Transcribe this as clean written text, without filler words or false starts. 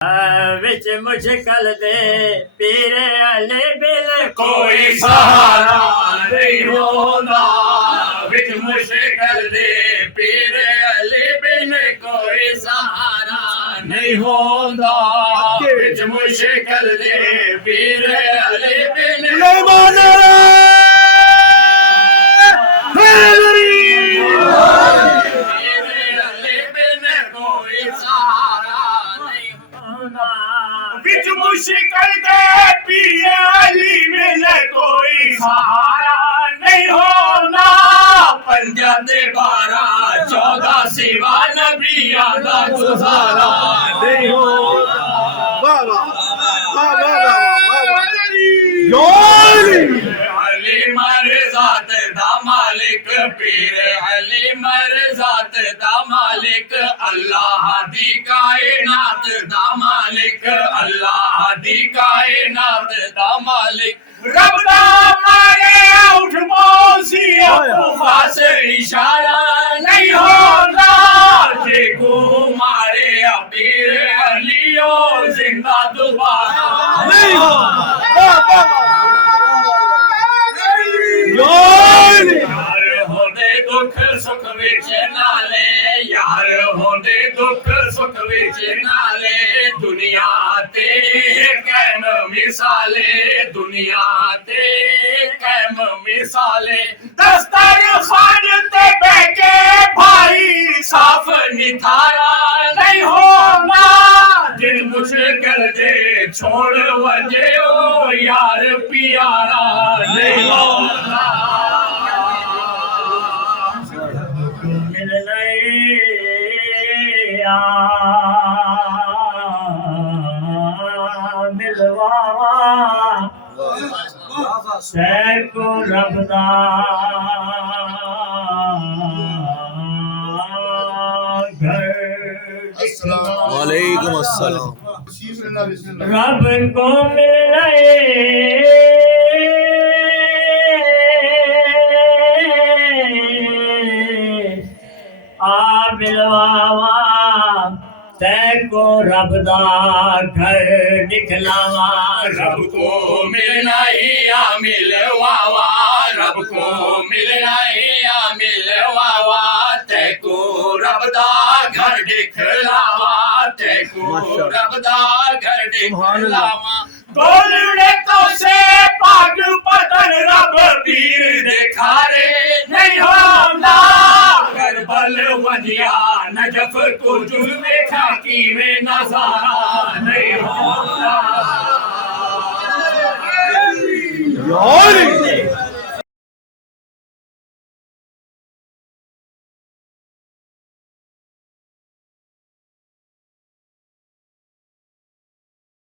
विच मुश्किल दे पीर अली बिन कोई सहारा नहीं होंदा विच मुश्किल दे पीर अली बिन कोई सहारा नहीं होंदा विच मुश्किल दे पीर अली बिन विच मुश्किल दे पीर अली बिन कोई सहारा नहीं होना पंजा दे 12 14 सिवा नबियां दा गुजारा नहीं होना अली मरज़ात दा मालिक पीर अली मरज़ात दा मालिक अल्लाह दी कायनात दा मालिक अल्लाह दी कायनात दा मालिक रब दा मारे उठ मौसिया खास इशारा नहीं होना जे को मारे पीर अली ओ जिंदा दोबारा नहीं यार होंदे दुख सुख विच नाले यार होंदे दुख सुख विच नाले दुनिया ते कैम मिसाले दुनिया ते कैम मिसाले दस्तर खान ते बैठे भाई साफ निथारा नहीं होना जिन मुश्किल दे छोड़ वजे ओ यार प्यारा नहीं होना सैर को रबदा घर वालेकुम अस्सलाम रब को मिले आ मिलवावा तैको रब दा घर दिखलावा रब को मिलना ही आ मिलवावा रब को मिलना ही आ मिलवावा तैको रब दा घर दिखलावा तैको रब दा घर दिखलावा बोलने तो से पाग पतन रब पीर दिखारे नहीं होना करबल वजिया नजफ को जुल्मे खाकी में नजारा नहीं होना